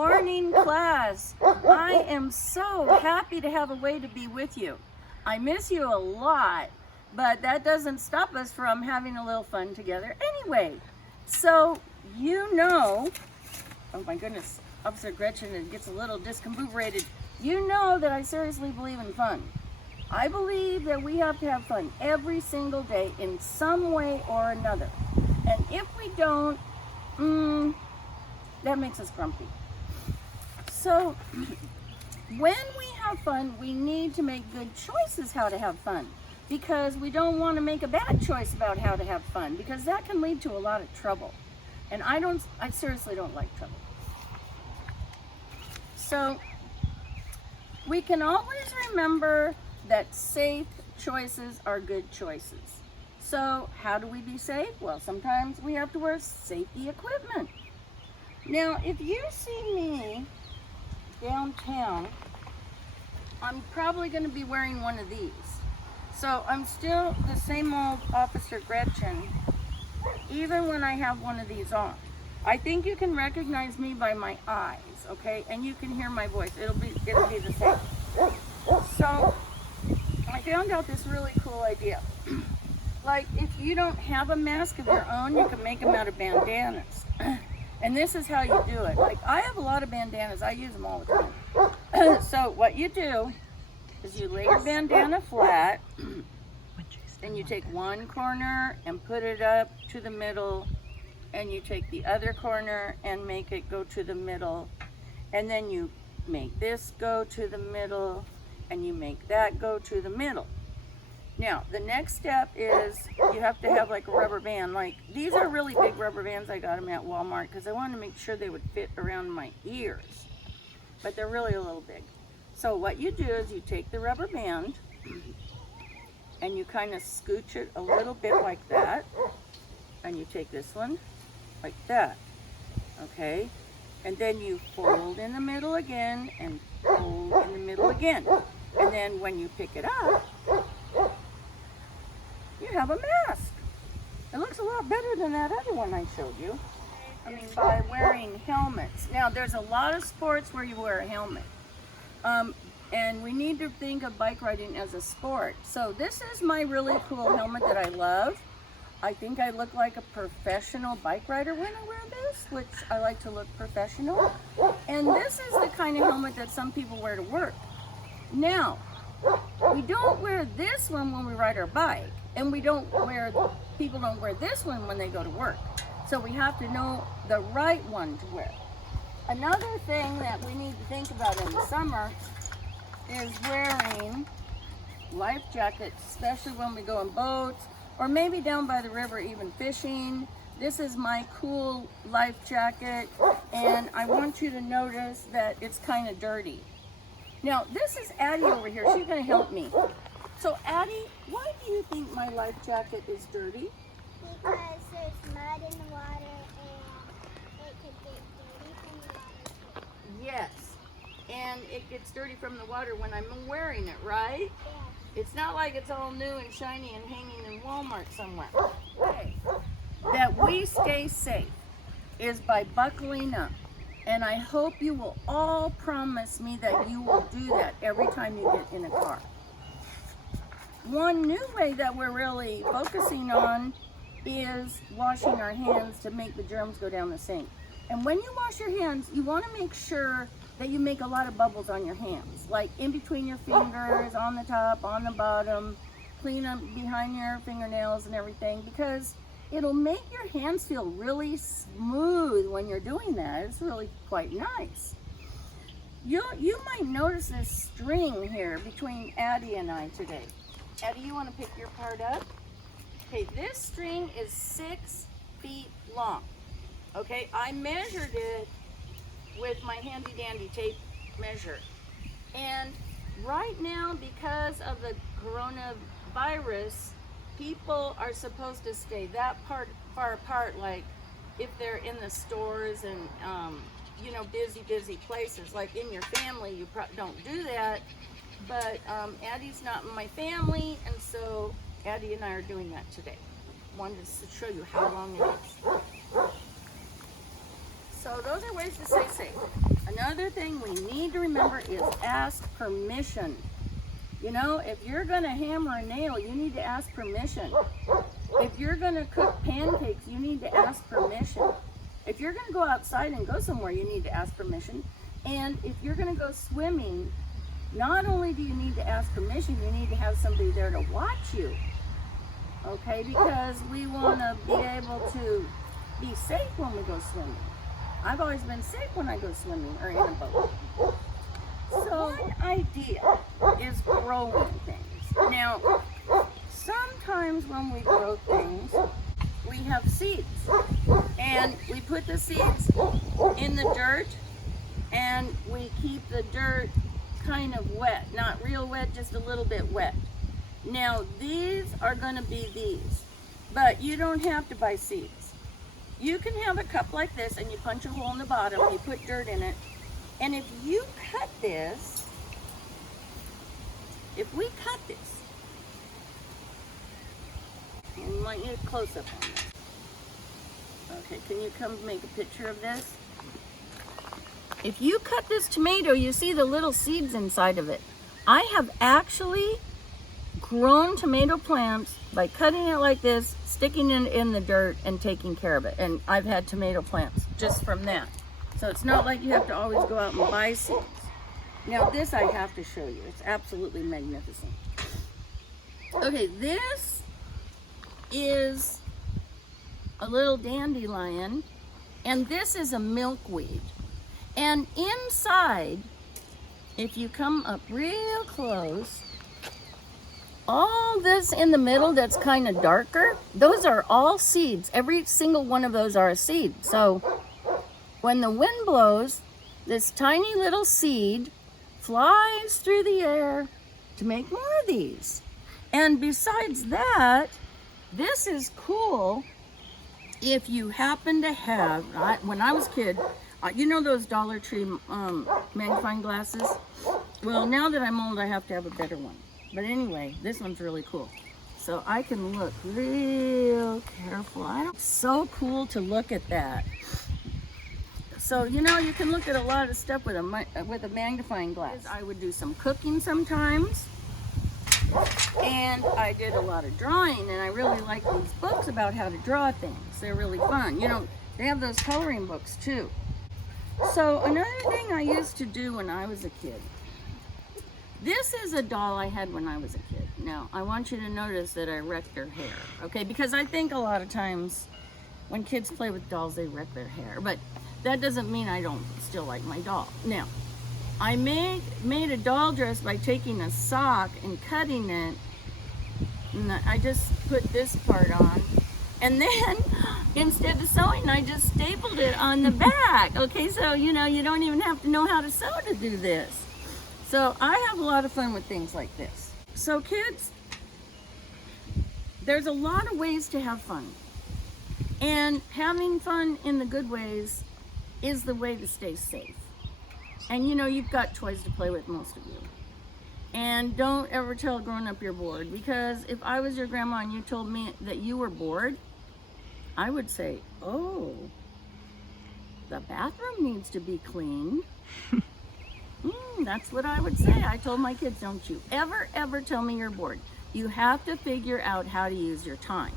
morning, class. I am so happy to have a way to be with you. I miss you a lot, but that doesn't stop us from having a little fun together anyway. So, oh my goodness, Officer Gretchen gets a little discombobulated. You know that I seriously believe in fun. I believe that we have to have fun every single day in some way or another. And if we don't, that makes us grumpy. So when we have fun, we need to make good choices how to have fun, because we don't want to make a bad choice about how to have fun, because that can lead to a lot of trouble. And I seriously don't like trouble. So we can always remember that safe choices are good choices. So how do we be safe? Well, sometimes we have to wear safety equipment. Now, if you see me downtown, I'm probably going to be wearing one of these. So I'm still the same old Officer Gretchen, even when I have one of these on. I think you can recognize me by my eyes, okay? And you can hear my voice. It'll be the same. So I found out this really cool idea. Like, if you don't have a mask of your own, you can make them out of bandanas. And this is how you do it. Like, I have a lot of bandanas. I use them all the time. So what you do is you lay your bandana flat, and you take one corner and put it up to the middle, and you take the other corner and make it go to the middle, and then you make this go to the middle, and you make that go to the middle. Now, the next step is you have to have like a rubber band. Like, these are really big rubber bands. I got them at Walmart because I wanted to make sure they would fit around my ears. But they're really a little big. So what you do is you take the rubber band and you kind of scooch it a little bit like that. And you take this one like that. Okay? And then you fold in the middle again and fold in the middle again. And then when you pick it up, you have a mask. It looks a lot better than that other one I showed you. I mean, by wearing helmets. Now, there's a lot of sports where you wear a helmet. And we need to think of bike riding as a sport. So this is my really cool helmet that I love. I think I look like a professional bike rider when I wear this, which I like to look professional. And this is the kind of helmet that some people wear to work. Now, we don't wear this one when we ride our bike, and people don't wear this one when they go to work. So we have to know the right one to wear. Another thing that we need to think about in the summer is wearing life jackets, especially when we go in boats, or maybe down by the river even fishing. This is my cool life jacket, and I want you to notice that it's kind of dirty. Now, this is Addie over here. She's going to help me. So, Addie, why do you think my life jacket is dirty? Because there's mud in the water and it could get dirty from the water. Yes, and it gets dirty from the water when I'm wearing it, right? Yeah. It's not like it's all new and shiny and hanging in Walmart somewhere. Okay. That we stay safe is by buckling up. And I hope you will all promise me that you will do that every time you get in a car. One new way that we're really focusing on is washing our hands to make the germs go down the sink. And when you wash your hands, you want to make sure that you make a lot of bubbles on your hands, like in between your fingers, on the top, on the bottom, clean up behind your fingernails and everything, because it'll make your hands feel really smooth when you're doing that. It's really quite nice. You might notice this string here between Addie and I today. Addie, you want to pick your part up? Okay, this string is 6 feet long. Okay, I measured it with my handy dandy tape measure. And right now, because of the coronavirus, people are supposed to stay that far apart, like if they're in the stores and busy places. Like in your family, you don't do that, but Addie's not in my family, and so Addie and I are doing that today. Wanted to show you how long it is. So those are ways to stay safe. another thing we need to remember is ask permission. You know, if you're going to hammer a nail, you need to ask permission. If you're going to cook pancakes, you need to ask permission. If you're going to go outside and go somewhere, you need to ask permission. And if you're going to go swimming, not only do you need to ask permission, you need to have somebody there to watch you. Okay, because we want to be able to be safe when we go swimming. I've always been safe when I go swimming or in a boat. So one idea is growing things. Now, sometimes when we grow things, we have seeds. And we put the seeds in the dirt and we keep the dirt kind of wet. Not real wet, just a little bit wet. Now, these are going to be these, but you don't have to buy seeds. You can have a cup like this and you punch a hole in the bottom, you put dirt in it, and if you cut this, if we cut this, and you might need a close-up on this. Okay, can you come make a picture of this? If you cut this tomato, you see the little seeds inside of it. I have actually grown tomato plants by cutting it like this, sticking it in the dirt and taking care of it. And I've had tomato plants just from that. So it's not like you have to always go out and buy seeds. Now this I have to show you. It's absolutely magnificent. Okay, this is a little dandelion and this is a milkweed. And inside, if you come up real close, all this in the middle that's kind of darker, those are all seeds. Every single one of those are a seed. So when the wind blows, this tiny little seed flies through the air to make more of these. And besides that, this is cool if you happen to have, when I was a kid, you know those Dollar Tree magnifying glasses? Well, now that I'm old, I have to have a better one. But anyway, this one's really cool. So I can look real careful. So cool to look at that. So, you know, you can look at a lot of stuff with a magnifying glass. I would do some cooking sometimes. And I did a lot of drawing, and I really like these books about how to draw things. They're really fun. You know, they have those coloring books too. So another thing I used to do when I was a kid, this is a doll I had when I was a kid. Now, I want you to notice that I wrecked her hair, okay? Because I think a lot of times when kids play with dolls, they wreck their hair. But that doesn't mean I don't still like my doll. Now, I made a doll dress by taking a sock and cutting it. And I just put this part on. And then, instead of sewing, I just stapled it on the back. Okay, so, you know, you don't even have to know how to sew to do this. So I have a lot of fun with things like this. So kids, there's a lot of ways to have fun. And having fun in the good ways is the way to stay safe. And you know, you've got toys to play with, most of you. And don't ever tell a grown-up you're bored, because if I was your grandma and you told me that you were bored, I would say, oh, the bathroom needs to be cleaned. That's what I would say. I told my kids, don't you ever tell me you're bored. You have to figure out how to use your time.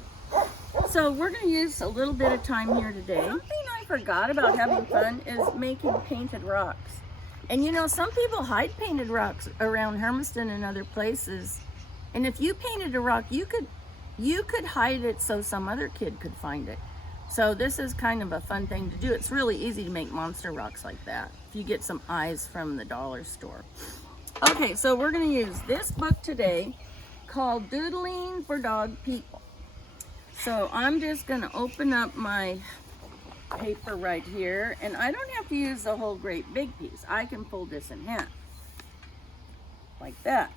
So we're going to use a little bit of time here today. Something I forgot about having fun is making painted rocks. And you know, some people hide painted rocks around Hermiston and other places. And if you painted a rock, you could hide it so some other kid could find it. So this is kind of a fun thing to do. It's really easy to make monster rocks like that if you get some eyes from the dollar store. Okay, so we're going to use this book today called Doodling for Dog People. So I'm just going to open up my paper right here, and I don't have to use the whole great big piece. I can fold this in half like that.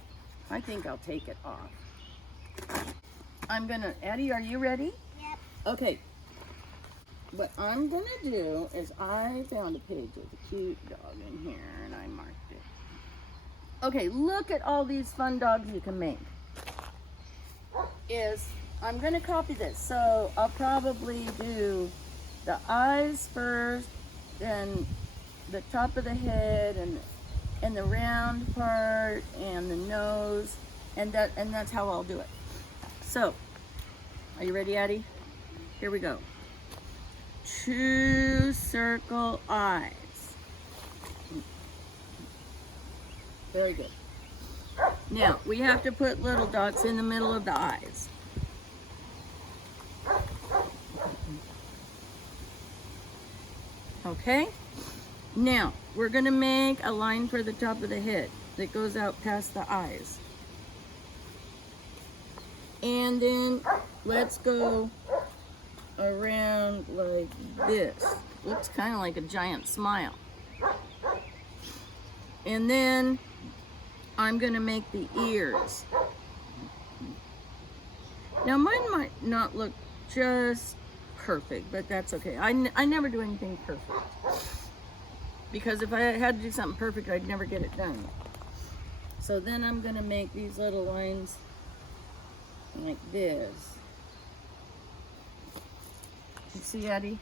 I think I'll take it off. I'm going to, Addie, are you ready? Yep. Okay. What I'm going to do is I found a page with a cute dog in here, and I marked it. Okay, look at all these fun dogs you can make. I'm going to copy this, so I'll probably do the eyes first, then the top of the head and the round part and the nose, and that's how I'll do it. So, are you ready, Addie? Here we go. 2 circle eyes. Very good. Now, we have to put little dots in the middle of the eyes. Okay? Now, we're going to make a line for the top of the head that goes out past the eyes. And then let's go around like this. Looks kind of like a giant smile. And then I'm going to make the ears. Now mine might not look just perfect, but that's okay. I never do anything perfect. Because if I had to do something perfect, I'd never get it done. So then I'm going to make these little lines like this. You see, Eddie?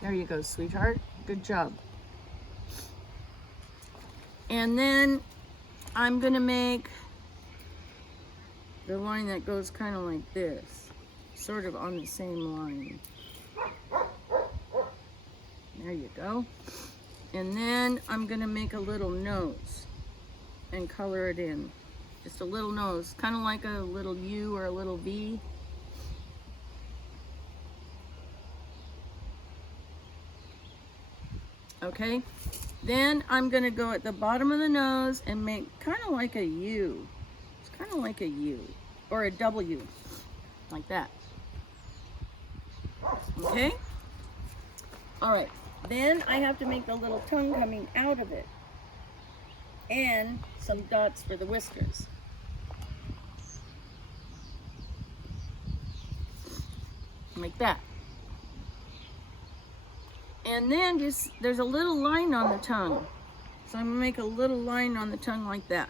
There you go, sweetheart. Good job. And then I'm going to make the line that goes kind of like this, sort of on the same line. There you go. And then I'm going to make a little nose and color it in. Just a little nose, kind of like a little U or a little V. Okay, then I'm going to go at the bottom of the nose and make kind of like a U. It's kind of like a U or a W, like that. Okay, all right, then I have to make the little tongue coming out of it and some dots for the whiskers. Like that. And then just, there's a little line on the tongue. So I'm gonna make a little line on the tongue like that.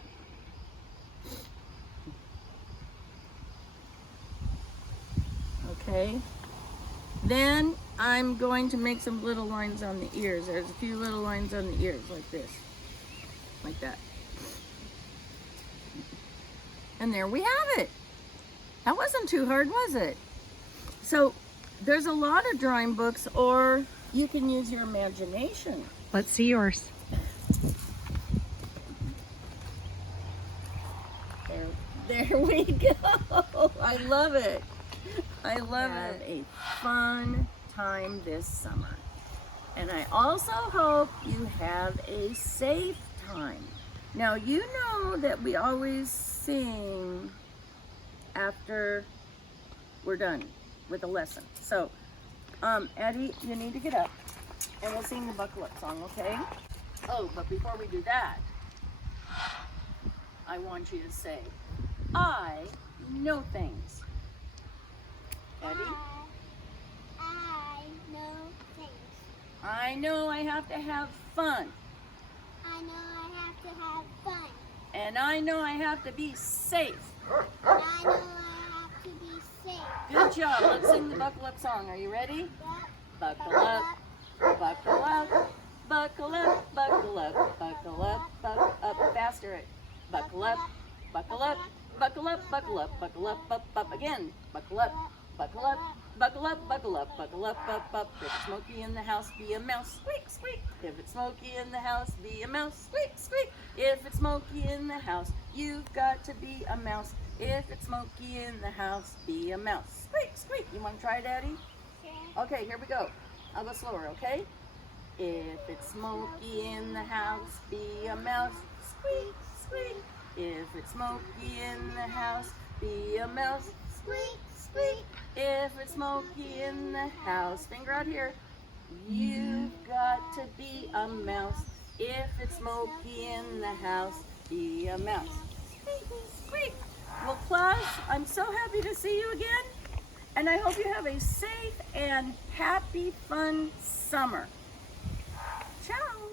Okay. Then I'm going to make some little lines on the ears. There's a few little lines on the ears like this. Like that. And there we have it. That wasn't too hard, was it? So there's a lot of drawing books, or you can use your imagination. Let's see yours. There we go. I love it. I love it. A fun time this summer. And I also hope you have a safe time. Now, you know that we always sing after we're done with a lesson. So, Eddie, you need to get up and we'll sing the Buckle Up song, okay? Oh, but before we do that, I want you to say, I know things. Eddie? I know things. I know I have to have fun. I know I have to have fun. And I know I have to be safe. And I know I have to be safe. Good job. Let's sing the Buckle Up song. Are you ready? Yep. Buckle up, buckle up, buckle up, buckle up, buckle up, buckle up. Faster. Buckle up, buckle up, buckle up, buckle up, buckle up, up. Again. Buckle up, buckle up, buckle up, buckle up, buckle up, up. If it's smoky in the house, be a mouse. Squeak, squeak. If it's smoky in the house, be a mouse. Squeak, squeak. If it's smoky in the house, you've got to be a mouse. If it's smoky in the house, be a mouse. Squeak, squeak. You want to try it, Daddy? Sure. Okay, here we go. I'll go slower, okay? If it's smoky in the house, be a mouse. Squeak, squeak. If it's smoky in the house, be a mouse. Squeak, squeak. If it's smoky in the house, finger out here. You've got to be a mouse. If it's smoky in the house, be a mouse. Squeak, squeak. Well, class, I'm so happy to see you again. And I hope you have a safe and happy, fun summer. Ciao.